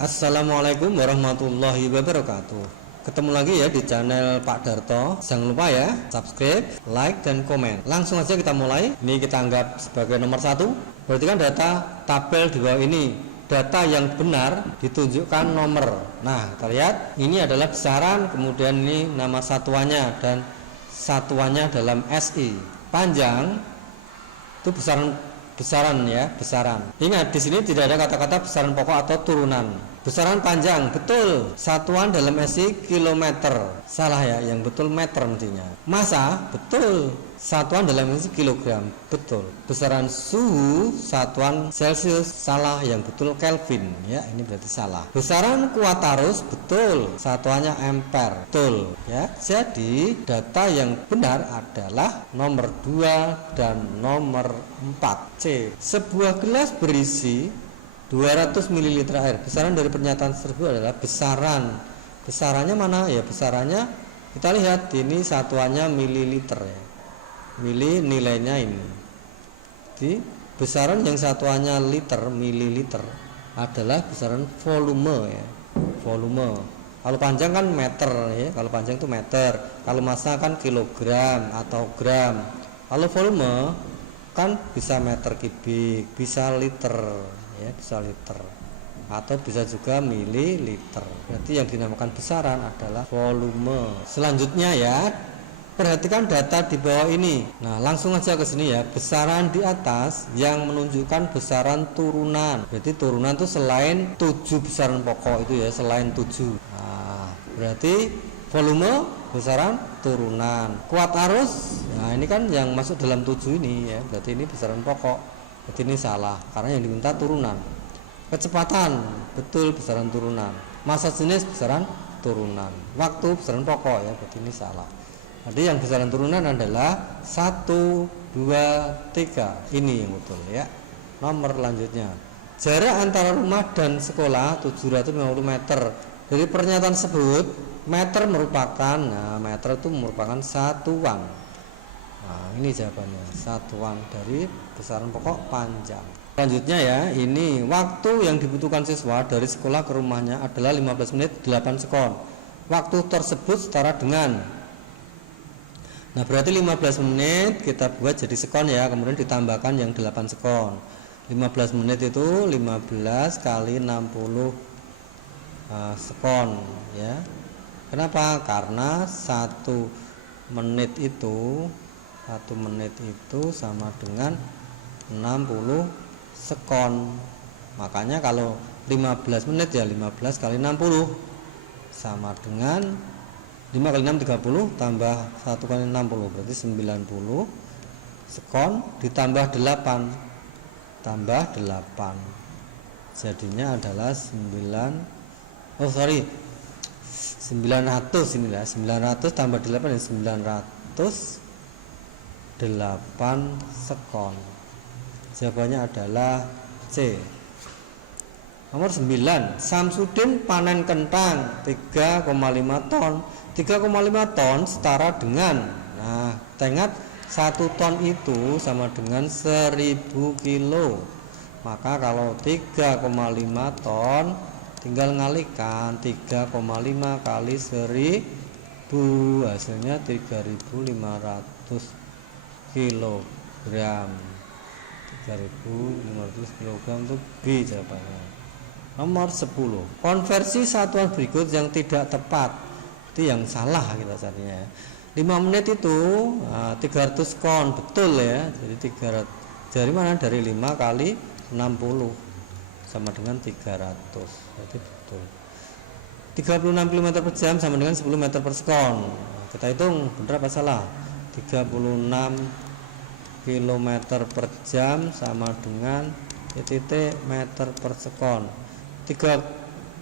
Assalamualaikum warahmatullahi wabarakatuh. Ketemu lagi ya di channel Pak Darto. Jangan lupa ya subscribe, like, dan komen. Langsung aja kita mulai. Ini kita anggap sebagai nomor 1. Perhatikan data tabel di bawah ini. Data yang benar ditunjukkan nomor. Nah, kita lihat ini adalah besaran, kemudian ini nama satuannya dan satuannya dalam SI. Panjang itu besaran ya, besaran. Ingat di sini tidak ada kata-kata besaran pokok atau turunan. Besaran panjang betul, satuan dalam SI kilometer. Salah ya, yang betul meter mestinya. Massa betul, satuan dalam SI kilogram. Betul. Besaran suhu satuan Celcius. Salah, yang betul Kelvin ya, ini berarti salah. Besaran kuat arus betul, satuannya ampere. Betul ya. Jadi data yang benar adalah nomor 2 dan nomor 4. C. Sebuah gelas berisi 200 ml air. Besaran dari pernyataan tersebut adalah besaran. Besarannya mana ya? Besarannya kita lihat ini satuannya mililiter ya. Mili nilainya ini. Jadi besaran yang satuannya liter, mililiter adalah besaran volume ya. Volume. Kalau panjang kan meter ya. Kalau panjang itu meter. Kalau massa kan kilogram atau gram. Kalau volume kan bisa meter kubik, bisa liter ya, bisa liter atau bisa juga mililiter. Berarti yang dinamakan besaran adalah volume. Selanjutnya ya, perhatikan data di bawah ini. Nah, langsung aja ke sini ya. Besaran di atas yang menunjukkan besaran turunan. Berarti turunan itu selain 7 besaran pokok itu ya, selain 7. Nah, berarti volume besaran turunan. Kuat arus, nah ini kan yang masuk dalam 7 ini ya, berarti ini besaran pokok. Berarti ini salah karena yang diminta turunan. Kecepatan betul, besaran turunan. Massa jenis besaran turunan. Waktu besaran pokok ya, berarti ini salah. Jadi yang besaran turunan adalah 1, 2, 3. Ini yang betul ya. Nomor lanjutnya. Jarak antara rumah dan sekolah 750 meter. Dari pernyataan tersebut, meter merupakan, nah meter itu merupakan satuan. Nah, ini jawabannya, satuan dari besaran pokok panjang. Selanjutnya ya, ini waktu yang dibutuhkan siswa dari sekolah ke rumahnya adalah 15 menit 8 sekon. Waktu tersebut setara dengan, nah berarti 15 menit kita buat jadi sekon ya, kemudian ditambahkan yang 8 sekon. 15 menit itu 15 kali 60 sekon ya. Kenapa? Karena 1 menit itu sama dengan 60 sekon. Makanya kalau 15 menit ya 15 kali 60 sama dengan 5 kali 6 30 tambah 1 kali 60 berarti 90 sekon ditambah 8 tambah 8 jadinya adalah 900 inilah 900 tambah 8 ya 908 sekon. Jawabannya adalah C. Nomor 9. Samsudin panen kentang 3,5 ton. 3,5 ton setara dengan, nah ingat 1 ton itu sama dengan 1000 kilo. Maka kalau 3,5 ton tinggal ngalikan 3,5 kali 1000 hasilnya 3500 kilogram. 3500 kilogram itu B jawabannya. Nomor 10. Konversi satuan berikut yang tidak tepat. Itu yang salah kita carinya. 5 menit itu 300 kon betul ya. Jadi 300 dari mana? Dari 5 kali 60 sama dengan 300. Berarti betul. 36 km per jam sama dengan 10 meter per sekon. Kita hitung benar apa salah? 36 km per jam sama dengan titik meter per sekon.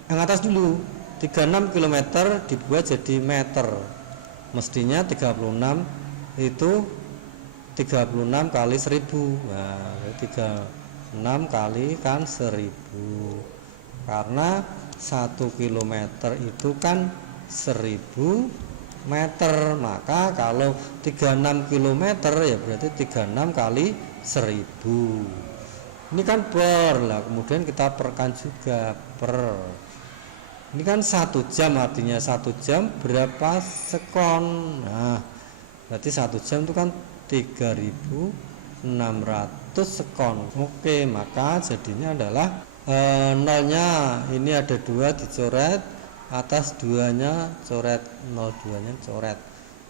Yang atas dulu, 36 km dibuat jadi meter. Mestinya 36 itu 36 kali 1000. Nah, 36 kali kan 1000. Karena 1 km itu kan 1000 meter, maka kalau 36 km ya berarti 36 kali 1000. Ini kan per lah, kemudian kita perkan juga per Ini kan 1 jam, artinya 1 jam berapa sekon. Nah, berarti 1 jam itu kan 3600 sekon. Oke, maka jadinya adalah nolnya ini ada 2 dicoret, atas 2 nya coret, 02 nya coret.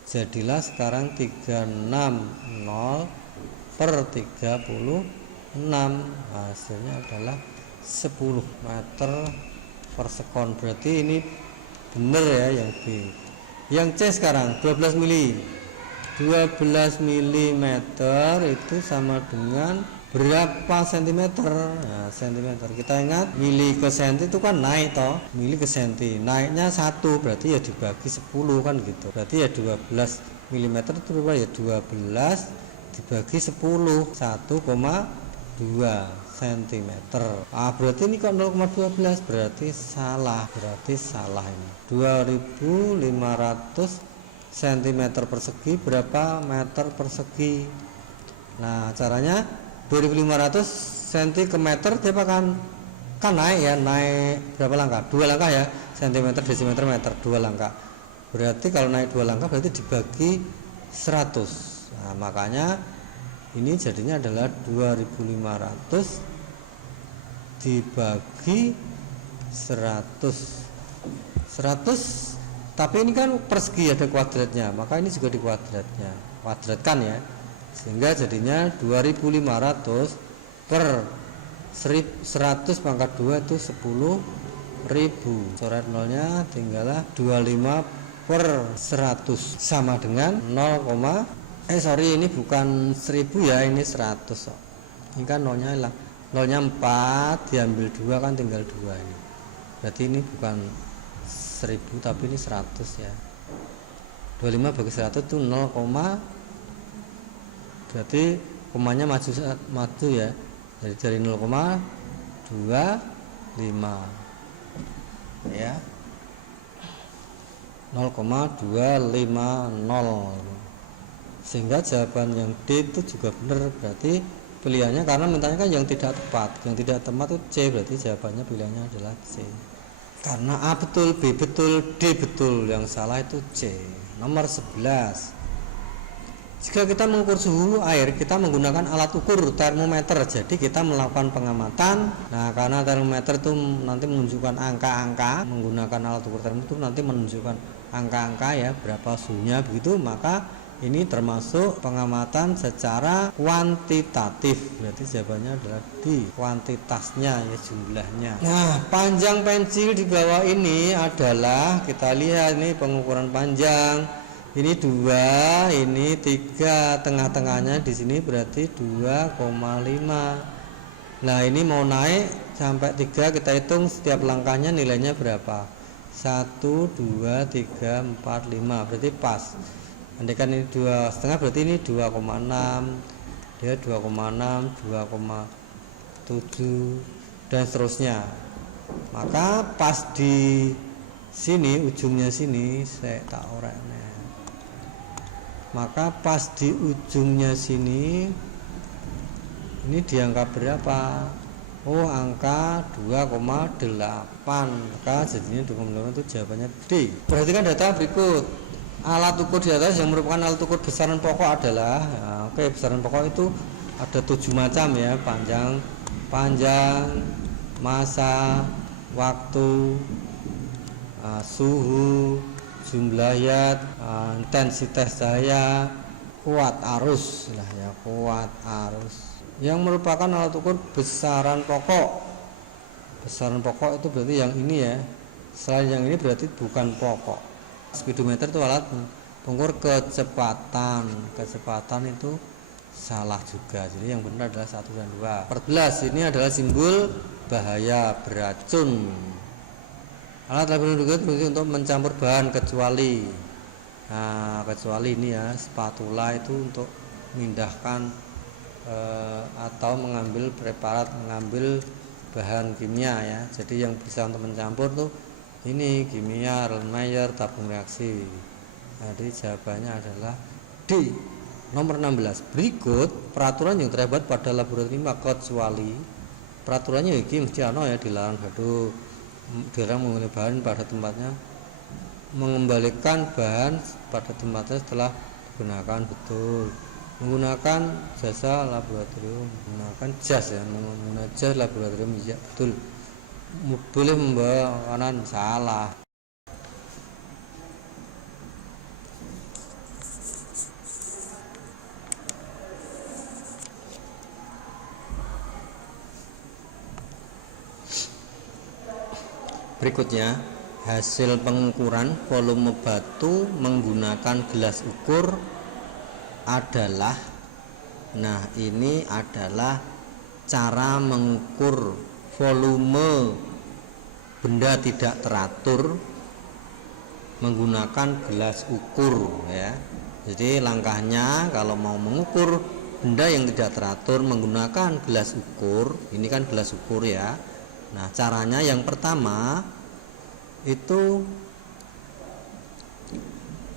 Jadilah sekarang 360 per 36, hasilnya adalah 10 meter per sekon. Berarti ini benar ya yang B. Yang C sekarang 12 mili. 12 mm itu sama dengan berapa sentimeter? Nah, sentimeter. Kita ingat mili ke senti itu kan naik toh, mili ke senti. Naiknya 1, berarti ya dibagi 10 kan gitu. Berarti ya 12 mm itu berapa ya? 12 dibagi 10, 1,2 cm. Berarti ini kok 0,12, berarti salah. Ini 2500 cm persegi berapa meter persegi. Nah, caranya 2500 cm ke meter dia kan naik ya, naik berapa langkah? 2 langkah ya, cm desimeter meter 2 langkah. Berarti kalau naik 2 langkah berarti dibagi 100. Nah, makanya ini jadinya adalah 2500 dibagi 100. Tapi ini kan persegi ada kuadratnya, maka ini juga di kuadratkan ya, sehingga jadinya 2500 per 100 pangkat 2 itu 10.000. Coret nolnya tinggallah 25 per 100 sama dengan 0, ini bukan 1000 ya, ini 100. Ini kan nolnya hilang, nolnya 4 diambil 2 kan tinggal 2 ini. Berarti ini bukan 1000 tapi ini 100 ya. 25 bagi 100 itu 0, berarti komanya maju ya. Jadi dari 0,25 ya, 0,250. Sehingga jawaban yang D itu juga benar. Berarti pilihannya, karena mintanya kan yang tidak tepat. Yang tidak tepat itu C, berarti jawabannya pilihannya adalah C. Karena A betul, B betul, D betul, yang salah itu C. Nomor 11. Jika kita mengukur suhu air, kita menggunakan alat ukur termometer. Jadi kita melakukan pengamatan. Nah, karena termometer itu nanti menunjukkan angka-angka, menggunakan alat ukur termometer itu nanti menunjukkan angka-angka ya, berapa suhunya begitu, maka ini termasuk pengamatan secara kuantitatif. Berarti jawabannya adalah D, kuantitasnya ya, jumlahnya. Nah, panjang pensil di bawah ini adalah, kita lihat ini pengukuran panjang. Ini 2, ini 3, tengah-tengahnya di sini berarti 2,5. Nah, ini mau naik sampai 3, kita hitung setiap langkahnya nilainya berapa? 1, 2, 3, 4, 5, berarti pas. Andaikan ini 2,5 berarti ini 2,6, dia 2,6, 2,7 dan seterusnya. Maka pas di sini, ujungnya sini saya tak orangnya. Maka pas di ujungnya sini ini diangka berapa? Oh, angka 2,8. Maka jadinya 2,8 itu jawabannya D. Perhatikan data berikut. Alat ukur di atas yang merupakan alat ukur besaran pokok adalah besaran pokok itu ada 7 macam ya, panjang, massa, waktu, suhu, jumlah yard, intensitas cahaya, kuat arus kuat arus, yang merupakan alat ukur besaran pokok. Besaran pokok itu berarti yang ini ya, selain yang ini berarti bukan pokok. Speedometer itu alat pengukur kecepatan. Kecepatan itu salah juga. Jadi yang benar adalah 1 dan 2. 14 ini adalah simbol bahaya, beracun. Alat label berfungsi untuk mencampur bahan kecuali. Nah, kecuali ini ya, spatula itu untuk memindahkan atau mengambil preparat, mengambil bahan kimia ya. Jadi yang bisa untuk mencampur tuh ini kimia, Erlenmeyer, tabung reaksi. Jadi jawabannya adalah D. Nomor 16. Berikut peraturan yang terdapat pada laboratorium kecuali. Peraturannya iki mesti ana ya, dilarang gaduh. dilarang mengembalikan bahan pada tempatnya, mengembalikan bahan pada tempatnya setelah digunakan. Betul. Menggunakan jasa laboratorium, menggunakan jas ya, menggunakan jas laboratorium, ya betul. Boleh membawa makanan, salah. Berikutnya, hasil pengukuran volume batu menggunakan gelas ukur adalah, nah ini adalah cara mengukur volume benda tidak teratur menggunakan gelas ukur ya. Jadi langkahnya kalau mau mengukur benda yang tidak teratur menggunakan gelas ukur, ini kan gelas ukur ya. Nah, caranya yang pertama itu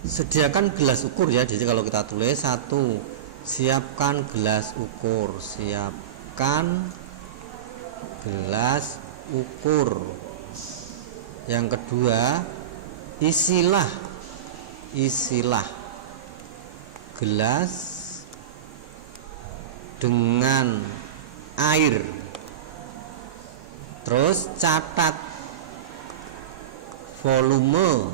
sediakan gelas ukur ya. Jadi kalau kita tulis 1, siapkan gelas ukur, siapkan gelas ukur. Yang kedua, isilah gelas dengan air. Terus catat volume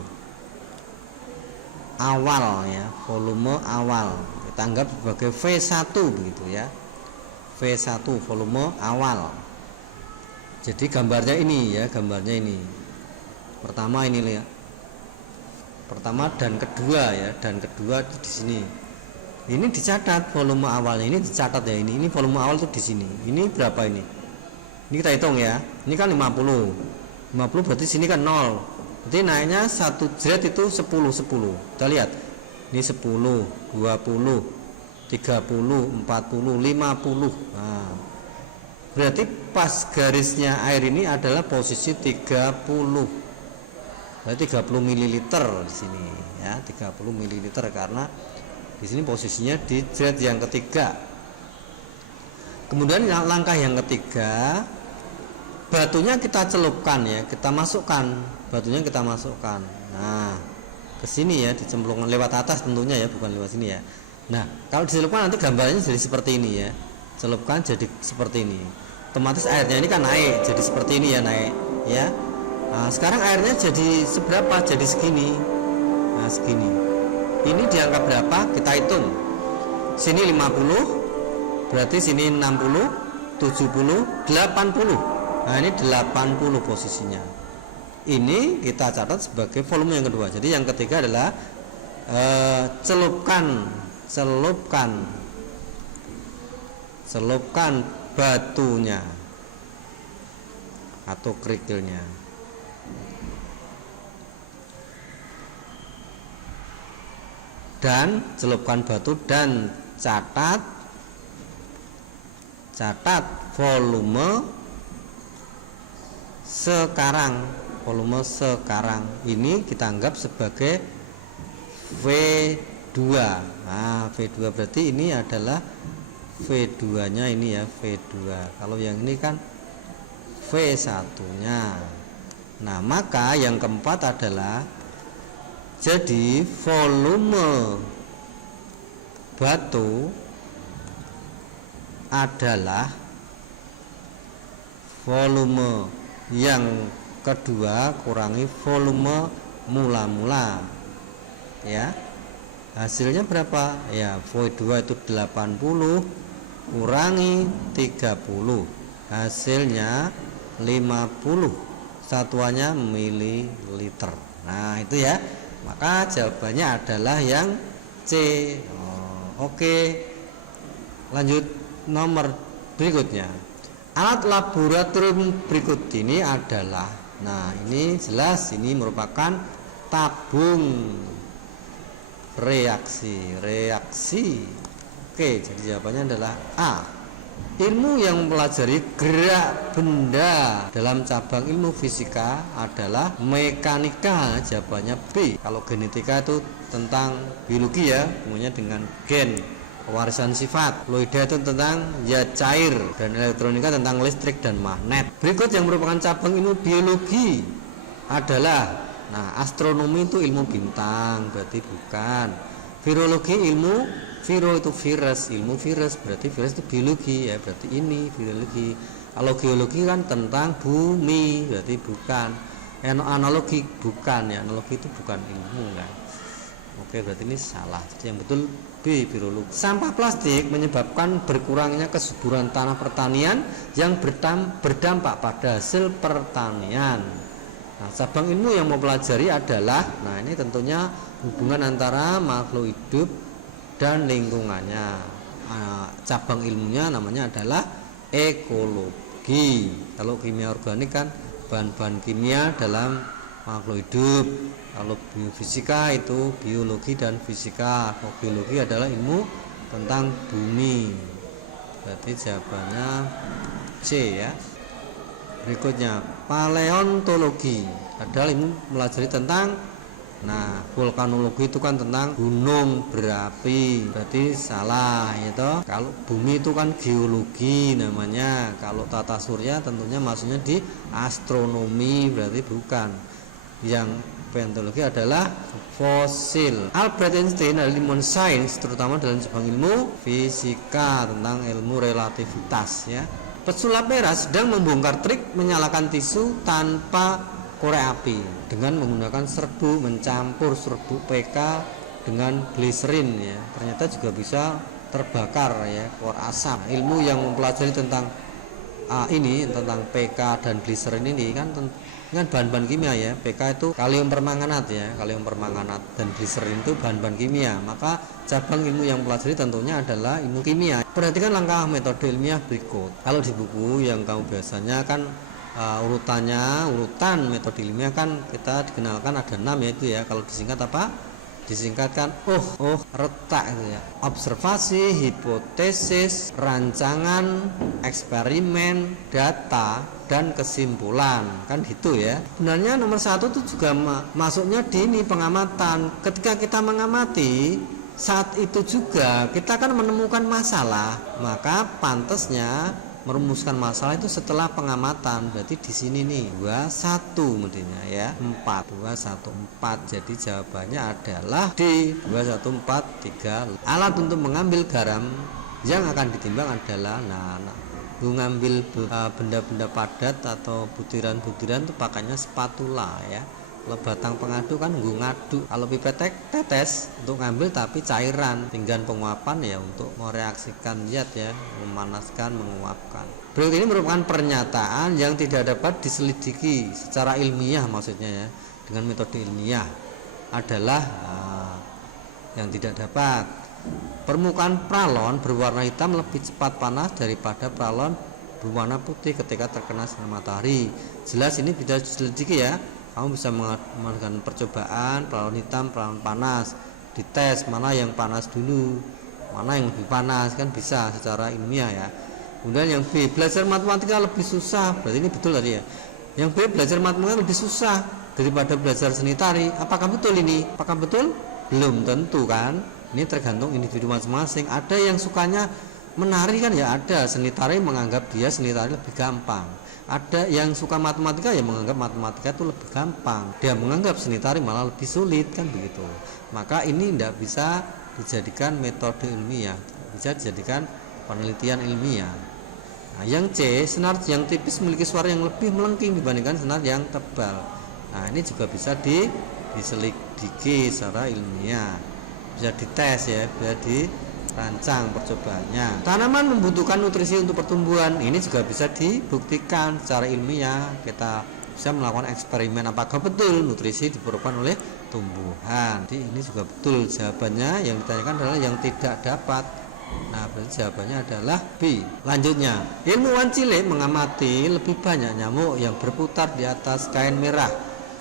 awal ya, volume awal kita anggap sebagai V1 begitu ya. V1 volume awal. Jadi gambarnya ini ya, gambarnya ini. Pertama ini lihat. Pertama dan kedua ya, dan kedua itu di sini. Ini dicatat volume awalnya, ini dicatat ya, ini volume awal tuh di sini. Ini berapa ini? Ini kita hitung ya. Ini kan 50. 50 berarti sini kan 0. Berarti naiknya 1 jret itu 10. Kita lihat. Ini 10, 20, 30, 40, 50. Nah, berarti pas garisnya air ini adalah posisi 30. Berarti 30 ml di sini ya, 30 ml karena di sini posisinya di jret yang ketiga. Kemudian langkah yang ketiga, batunya kita celupkan ya, kita masukkan batunya, kita masukkan. Nah, ke sini ya, dicemplungkan lewat atas tentunya ya, bukan lewat sini ya. Nah, kalau dicelupkan nanti gambarnya jadi seperti ini ya. Celupkan jadi seperti ini. Otomatis airnya ini kan naik, jadi seperti ini ya, naik ya. Nah, sekarang airnya jadi seberapa? Jadi segini. Nah, segini. Ini diangka berapa? Kita hitung. Sini 50, berarti sini 60, 70, 80. Nah, ini 80 posisinya. Ini kita catat sebagai volume yang kedua. Jadi yang ketiga adalah celupkan batunya atau kerikilnya. Dan celupkan batu dan catat volume sekarang. Ini kita anggap sebagai V2. Nah, V2 berarti ini adalah V2 nya ini ya, V2. Kalau yang ini kan V1 nya. Nah, maka yang keempat adalah, jadi volume batu adalah volume yang kedua kurangi volume mula-mula ya. Hasilnya berapa ya? V2 itu 80 kurangi 30, hasilnya 50, satuannya mililiter. Nah, itu ya. Maka jawabannya adalah yang C. Oke. Lanjut nomor berikutnya. Alat laboratorium berikut ini adalah, nah ini jelas ini merupakan tabung reaksi. Oke, jadi jawabannya adalah A. Ilmu yang mempelajari gerak benda dalam cabang ilmu fisika adalah mekanika. Jawabannya B. Kalau genetika itu tentang biologi ya, hubungannya dengan gen. pewarisan sifat. Fluida itu tentang zat cair, dan elektronika tentang listrik dan magnet. Berikut yang merupakan cabang ilmu biologi adalah, nah, astronomi itu ilmu bintang, berarti bukan. Virologi ilmu viro itu virus, ilmu virus, berarti virus itu biologi ya, berarti ini biologi. Kalau geologi kan tentang bumi, berarti bukan. Analogi bukan ya, analogi itu bukan ilmu kan. Oke, berarti ini salah. Jadi yang betul B, virologi. Sampah plastik menyebabkan berkurangnya kesuburan tanah pertanian yang berdampak pada hasil pertanian. Nah, cabang ilmu yang mau pelajari adalah, nah ini tentunya hubungan antara makhluk hidup dan lingkungannya. Cabang ilmunya namanya adalah ekologi. Kalau kimia organik kan bahan-bahan kimia dalam makhluk hidup. Kalau biofisika itu biologi dan fisika. Kalau biologi adalah ilmu tentang bumi. Berarti jawabannya C ya. Berikutnya paleontologi adalah ilmu mempelajari tentang, nah, vulkanologi itu kan tentang gunung berapi, berarti salah itu. Kalau bumi itu kan geologi namanya. Kalau tata surya tentunya maksudnya di astronomi, berarti bukan. Yang paleontologi adalah fosil. Albert Einstein adalah ilmuwan sains, terutama dalam cabang ilmu fisika tentang ilmu relativitas ya. Pesulap merah sedang membongkar trik menyalakan tisu tanpa korek api dengan menggunakan serbuk, mencampur serbuk PK dengan gliserin ya. Ternyata juga bisa terbakar ya, keluar asap. Ilmu yang mempelajari tentang ini tentang PK dan gliserin ini kan bahan-bahan kimia ya. PK itu kalium permanganat ya, kalium permanganat, dan gliserin itu bahan-bahan kimia. Maka cabang ilmu yang mempelajari tentunya adalah ilmu kimia. Perhatikan langkah metode ilmiah berikut. Kalau di buku yang kamu biasanya kan urutan metode ilmiah kan kita dikenalkan ada 6 yaitu ya. Kalau disingkat apa? Disingkatkan retak itu ya. Observasi, hipotesis, rancangan, eksperimen, data, dan kesimpulan, kan gitu ya. Sebenarnya nomor 1 itu juga masuknya di ini pengamatan. Ketika kita mengamati, saat itu juga kita kan menemukan masalah, maka pantasnya merumuskan masalah itu setelah pengamatan. Berarti di sini nih 21 mestinya ya, 4. Jadi jawabannya adalah D, 2143. Alat untuk mengambil garam yang akan ditimbang adalah mengambil benda-benda padat atau butiran-butiran itu pakainya spatula ya. Kalau batang pengadu kan ngaduk. Kalau pipet tetes untuk ngambil tapi cairan. Tinggal penguapan ya untuk mereaksikan zat ya, memanaskan, menguapkan. Berikut ini merupakan pernyataan yang tidak dapat diselidiki secara ilmiah, maksudnya ya, dengan metode ilmiah adalah yang tidak dapat. Permukaan pralon berwarna hitam lebih cepat panas daripada pralon berwarna putih ketika terkena sinar matahari. Jelas ini bisa diselidiki ya. Kamu bisa mengadakan percobaan pralon hitam, pralon panas, dites mana yang panas dulu, mana yang lebih panas, kan bisa secara ilmiah ya. Kemudian yang B, belajar matematika lebih susah. Berarti ini betul tadi ya. Yang B, belajar matematika lebih susah daripada belajar seni tari. Apakah betul ini? Apakah betul? Belum tentu kan. Ini tergantung individu masing-masing. Ada yang sukanya menari kan ya, ada. Seni tari menganggap dia seni tari lebih gampang. Ada yang suka matematika ya menganggap matematika itu lebih gampang. Dia menganggap seni tari malah lebih sulit, kan begitu. Maka ini tidak bisa dijadikan metode ilmiah, bisa dijadikan penelitian ilmiah. Nah, yang C, senar yang tipis memiliki suara yang lebih melengking dibandingkan senar yang tebal. Nah, ini juga bisa diselidiki secara ilmiah, bisa dites ya, bisa dirancang percobaannya. Tanaman membutuhkan nutrisi untuk pertumbuhan, ini juga bisa dibuktikan secara ilmiah. Kita bisa melakukan eksperimen apakah betul nutrisi diperlukan oleh tumbuhan. Jadi ini juga betul jawabannya. Yang ditanyakan adalah yang tidak dapat. Nah, berarti jawabannya adalah B. Lanjutnya, ilmuwan cilik mengamati lebih banyak nyamuk yang berputar di atas kain merah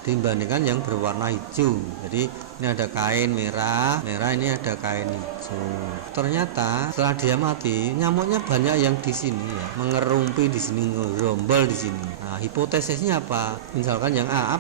dibandingkan yang berwarna hijau. Jadi ini ada kain merah, ini ada kain hijau. Ternyata setelah dia mati, nyamuknya banyak yang di sini ya, mengerumpi di sini, ngerombol di sini. Nah, hipotesisnya apa? Misalkan yang A,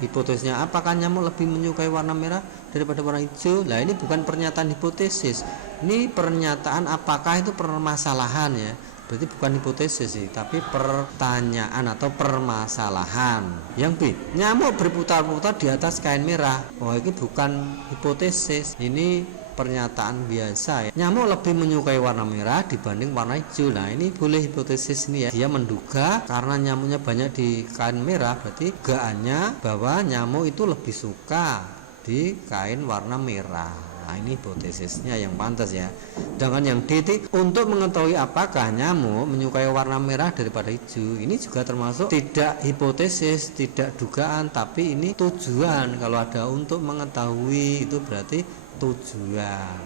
hipotesisnya apakah nyamuk lebih menyukai warna merah daripada warna hijau? Nah, ini bukan pernyataan hipotesis. Ini pernyataan apakah itu permasalahan ya. Berarti bukan hipotesis sih, tapi pertanyaan atau permasalahan. Yang B, nyamuk berputar-putar di atas kain merah. Oh, ini bukan hipotesis, ini pernyataan biasa ya. Nyamuk lebih menyukai warna merah dibanding warna hijau. Nah, ini boleh hipotesis ini ya. Dia menduga karena nyamuknya banyak di kain merah, berarti dugaannya bahwa nyamuk itu lebih suka di kain warna merah. Nah, ini hipotesisnya yang pantas ya. Sedangkan yang D, untuk mengetahui apakah nyamuk menyukai warna merah daripada hijau, ini juga termasuk tidak hipotesis, tidak dugaan, tapi ini tujuan. Kalau ada untuk mengetahui itu berarti tujuan,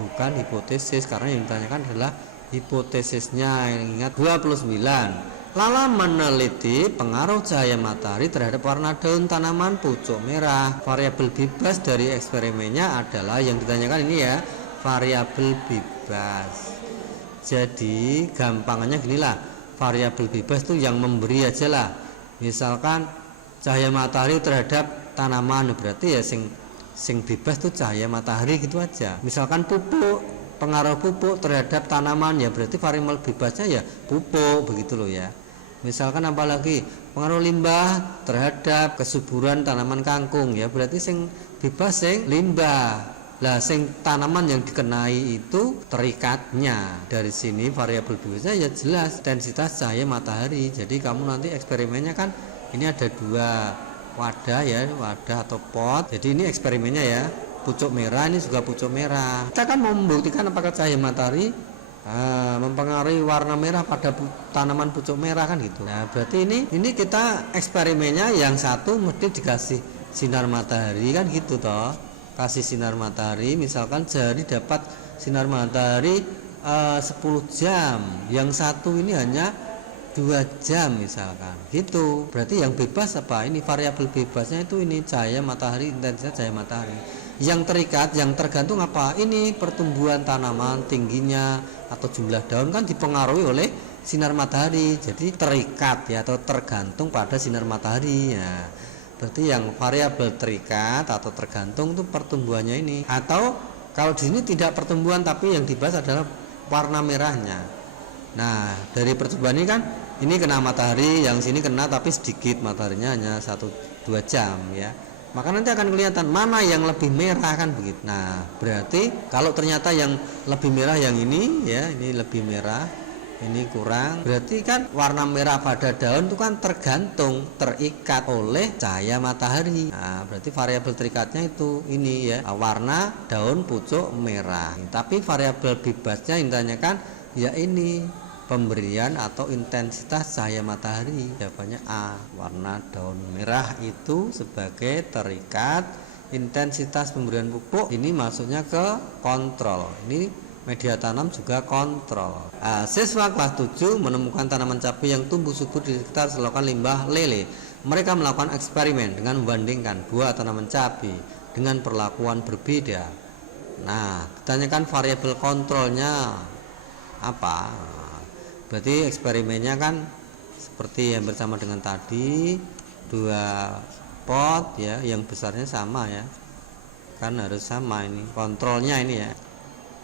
bukan hipotesis, karena yang ditanyakan adalah hipotesisnya. Ingat 29. Lala meneliti pengaruh cahaya matahari terhadap warna daun tanaman pucuk merah. Variabel bebas dari eksperimennya adalah yang ditanyakan ini ya, variabel bebas. Jadi gampangannya ginilah, variabel bebas itu yang memberi aja lah. Misalkan cahaya matahari terhadap tanaman, berarti ya sing bebas tuh cahaya matahari gitu aja. Misalkan pupuk, pengaruh pupuk terhadap tanaman, ya berarti variabel bebasnya ya pupuk, begitu loh ya. Misalkan apalagi pengaruh limbah terhadap kesuburan tanaman kangkung, ya berarti sing bebas sing limbah. Lah sing tanaman yang dikenai itu terikatnya. Dari sini variabel bebasnya ya jelas densitas cahaya matahari. Jadi kamu nanti eksperimennya kan ini ada dua wadah ya, wadah atau pot. Jadi ini eksperimennya ya, pucuk merah, ini juga pucuk merah. Kita kan mau membuktikan apakah cahaya matahari mempengaruhi warna merah pada tanaman pucuk merah kan gitu. Nah, berarti ini kita eksperimennya yang satu mesti dikasih sinar matahari kan gitu toh. Kasih sinar matahari, misalkan sehari dapat sinar matahari 10 jam, yang satu ini hanya 2 jam misalkan gitu. Berarti yang bebas apa? Ini variabel bebasnya itu ini cahaya matahari, intensitas cahaya matahari. Yang terikat, yang tergantung apa? Ini pertumbuhan tanaman, tingginya atau jumlah daun kan dipengaruhi oleh sinar matahari. Jadi terikat ya, atau tergantung pada sinar matahari ya. Berarti yang variabel terikat atau tergantung itu pertumbuhannya ini. Atau kalau di sini tidak pertumbuhan tapi yang dibahas adalah warna merahnya. Nah, dari pertumbuhan ini kan ini kena matahari, yang sini kena tapi sedikit, mataharinya hanya 1-2 jam ya. Maka nanti akan kelihatan mana yang lebih merah kan begitu. Nah, berarti kalau ternyata yang lebih merah yang ini ya, ini lebih merah, ini kurang, berarti kan warna merah pada daun itu kan tergantung, terikat oleh cahaya matahari. Nah, berarti variabel terikatnya itu ini ya, warna daun pucuk merah. Tapi variabel bebasnya yang ditanyakan ya ini pemberian atau intensitas cahaya matahari. Jawabannya A, warna daun merah itu sebagai terikat. Intensitas pemberian pupuk ini masuknya ke kontrol. Ini media tanam juga kontrol. Siswa kelas 7 menemukan tanaman cabai yang tumbuh subur di sekitar selokan limbah lele. Mereka melakukan eksperimen dengan membandingkan buah tanaman cabai dengan perlakuan berbeda. Nah, ditanyakan variabel kontrolnya apa? Berarti eksperimennya kan seperti yang bersama dengan tadi, dua pot ya, yang besarnya sama ya, kan harus sama ini kontrolnya ini ya.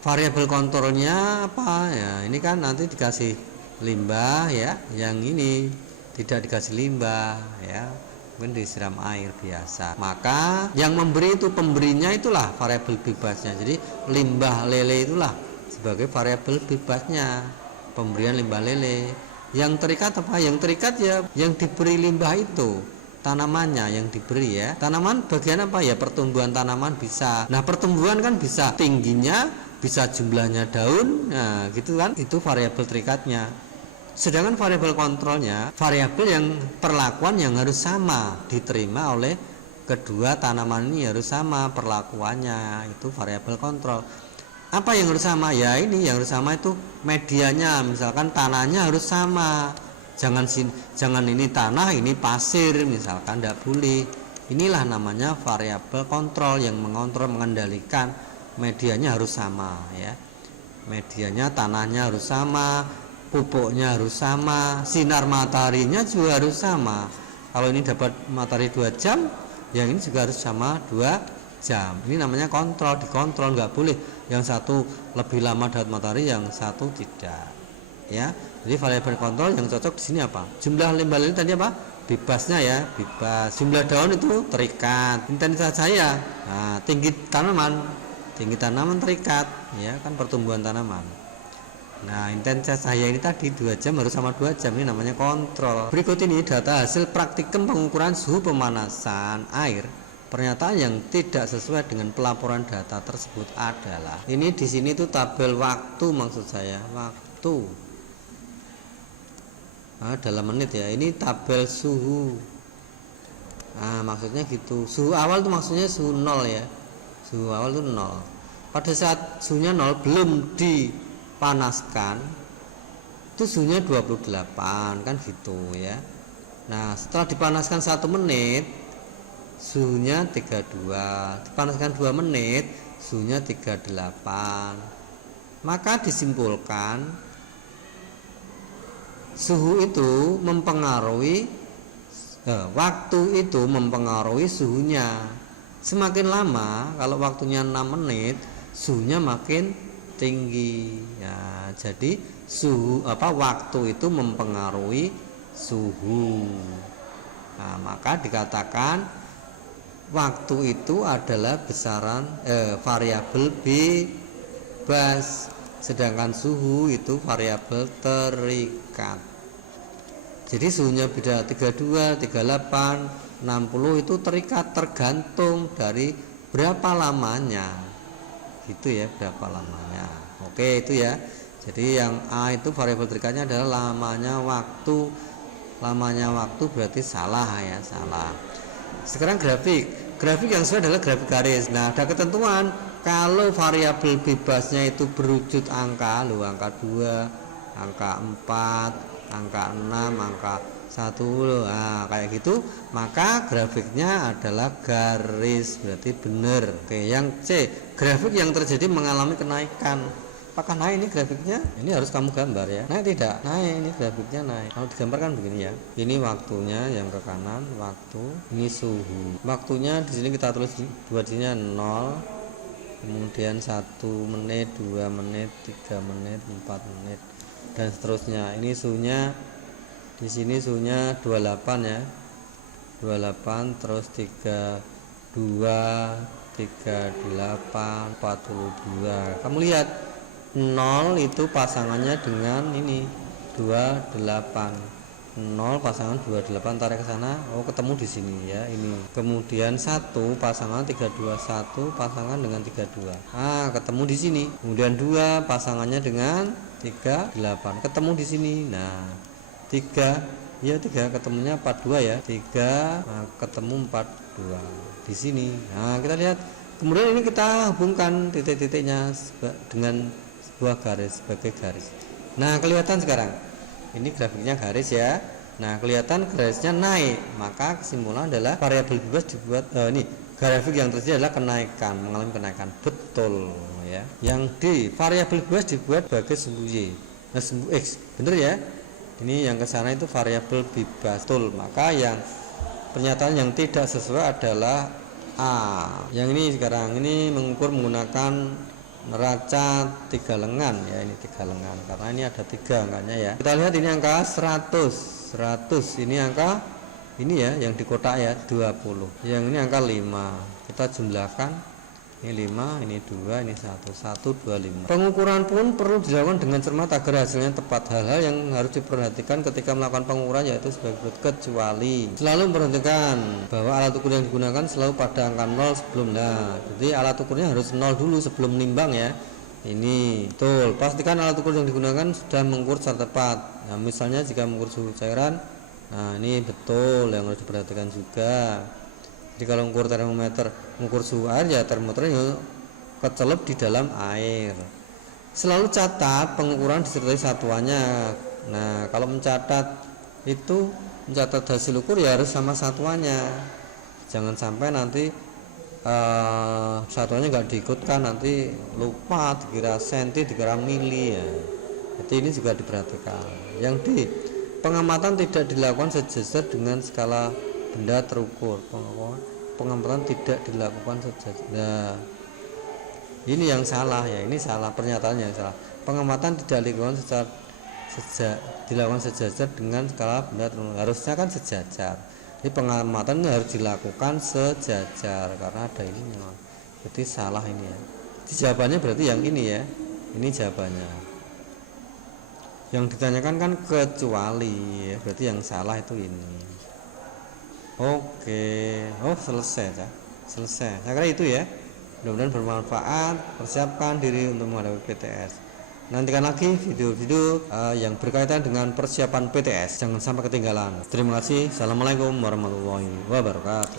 Variabel kontrolnya apa ya, ini kan nanti dikasih limbah ya, yang ini tidak dikasih limbah ya, mungkin disiram air biasa. Maka yang memberi itu pemberinya itulah variabel bebasnya. Jadi limbah lele itulah sebagai variabel bebasnya, pemberian limbah lele. Yang terikat apa? Yang terikat ya yang diberi limbah itu tanamannya yang diberi ya. Tanaman bagian apa ya? Pertumbuhan tanaman bisa. Nah, pertumbuhan kan bisa tingginya, bisa jumlahnya daun. Nah, gitu kan. Itu variabel terikatnya. Sedangkan variabel kontrolnya, variabel yang perlakuan yang harus sama diterima oleh kedua tanaman ini, harus sama perlakuannya. Itu variabel kontrol. Apa yang harus sama? Ya ini yang harus sama itu medianya, misalkan tanahnya harus sama, Jangan ini tanah, ini pasir misalkan, tidak boleh. Inilah namanya variabel kontrol yang mengendalikan medianya harus sama ya. Medianya, tanahnya harus sama, pupuknya harus sama, sinar mataharinya juga harus sama. Kalau ini dapat matahari 2 jam, yang ini juga harus sama 2 jam. Ini namanya kontrol, dikontrol, nggak boleh yang satu lebih lama dapat matahari, yang satu tidak ya. Jadi variabel kontrol yang cocok di sini apa? Jumlah limbah lili tadi apa? Bebasnya ya, bebas. Jumlah daun itu terikat. Intensitas cahaya, nah, tinggi tanaman terikat ya, kan pertumbuhan tanaman. Nah, intensitas cahaya ini tadi 2 jam harus sama 2 jam, ini namanya kontrol. Berikut ini data hasil praktikum pengukuran suhu pemanasan air. Pernyataan yang tidak sesuai dengan pelaporan data tersebut adalah, ini di sini tuh tabel waktu, maksud saya waktu. Nah, dalam menit ya, ini tabel suhu. Nah, maksudnya gitu. Suhu awal tuh maksudnya suhu 0 ya. Suhu awal tuh 0. Pada saat suhunya 0 belum dipanaskan, itu suhunya 28 kan gitu ya. Nah, setelah dipanaskan 1 menit, suhunya 32. Dipanaskan 2 menit, suhunya 38. Maka disimpulkan suhu itu mempengaruhi waktu itu mempengaruhi suhunya. Semakin lama, kalau waktunya 6 menit, suhunya makin tinggi ya. Jadi waktu itu mempengaruhi suhu. Nah, maka dikatakan waktu itu adalah besaran variabel bebas, sedangkan suhu itu variabel terikat. Jadi suhunya beda 32, 38, 60 itu terikat, tergantung dari berapa lamanya. Gitu ya, berapa lamanya. Oke, itu ya. Jadi yang A itu variabel terikatnya adalah lamanya waktu. Lamanya waktu berarti salah ya, salah. Sekarang grafik. Grafik yang sesuai adalah grafik garis. Nah, ada ketentuan kalau variabel bebasnya itu berwujud angka, angka 2, angka 4, angka 6, angka 1, nah kayak gitu, maka grafiknya adalah garis, berarti benar. Oke, yang C, grafik yang terjadi mengalami kenaikan. Apakah naik ini grafiknya? Ini harus kamu gambar ya. Naik tidak? Naik, ini grafiknya naik. Kalau digambarkan begini ya. Ini waktunya yang ke kanan, waktu, ini suhu. Waktunya di sini kita tulis buat sini 0, kemudian 1 menit, 2 menit, 3 menit, 4 menit, dan seterusnya. Ini suhunya di sini suhunya 28 ya, 28, terus 32, 38, 42. Kamu lihat 0 itu pasangannya dengan ini 28. 0 pasangan 28, tarik ke sana, oh ketemu di sini ya, ini. Kemudian 1 pasangan 32, 1 pasangan dengan 32. Ah, ketemu di sini. Kemudian 2 pasangannya dengan 38, ketemu di sini. Nah, 3 ya, 3 ketemunya 42 ya. 3 ketemu 42 di sini. Nah, kita lihat. Kemudian ini kita hubungkan titik-titiknya dengan sebuah garis, sebagai garis. Nah, kelihatan sekarang. Ini grafiknya garis ya. Nah, kelihatan garisnya naik, maka kesimpulan adalah variabel bebas dibuat ini grafik yang terjadi adalah kenaikan, mengalami kenaikan. Betul ya. Yang D, variabel bebas dibuat sebagai sumbu Y. Nah, sumbu X. Benar ya? Ini yang ke sana itu variabel bebas. Betul. Maka yang pernyataan yang tidak sesuai adalah A. Yang ini sekarang ini mengukur menggunakan neraca 3 lengan ya, ini 3 lengan karena ini ada 3 angkanya ya. Kita lihat ini angka 100, ini angka ini ya yang di kotak ya 20, yang ini angka 5. Kita jumlahkan, ini 5, ini 2, ini 1, 25. Pengukuran pun perlu dilakukan dengan cermat agar hasilnya tepat. Hal-hal yang harus diperhatikan ketika melakukan pengukuran yaitu sebagai berikut. Kecuali selalu memperhatikan bahwa alat ukur yang digunakan selalu pada angka 0 sebelum. Nah, jadi alat ukurnya harus 0 dulu sebelum menimbang ya. Ini betul. Pastikan alat ukur yang digunakan sudah mengukur secara tepat. Nah, misalnya jika mengukur suhu cairan, nah ini betul yang harus diperhatikan juga. Jadi kalau mengukur termometer, mengukur suhu air ya termometernya kecelup di dalam air. Selalu catat pengukuran disertai satuannya. Nah, kalau mencatat itu mencatat hasil ukur ya harus sama satuannya, jangan sampai nanti satuannya nggak diikutkan, nanti lupa dikira senti dikira mili ya. Jadi ini juga diperhatikan. Yang di pengamatan tidak dilakukan sejajar dengan skala benda terukur. Pengamatan tidak dilakukan sejajar. Nah, ini yang salah ya, ini salah, pernyataannya yang salah. Pengamatan tidak dilakukan dilakukan sejajar dengan skala benda terukur. Harusnya kan sejajar. Jadi pengamatan harus dilakukan sejajar karena ada ini. Jadi salah ini ya. Jadi jawabannya berarti yang ini ya. Ini jawabannya. Yang ditanyakan kan kecuali ya, berarti yang salah itu ini. Oke. Oh, selesai ya. Selesai. Saya kira itu ya. Mudah-mudahan bermanfaat. Persiapkan diri untuk menghadapi PTS. Nantikan lagi video-video yang berkaitan dengan persiapan PTS. Jangan sampai ketinggalan. Terima kasih. Assalamualaikum warahmatullahi wabarakatuh.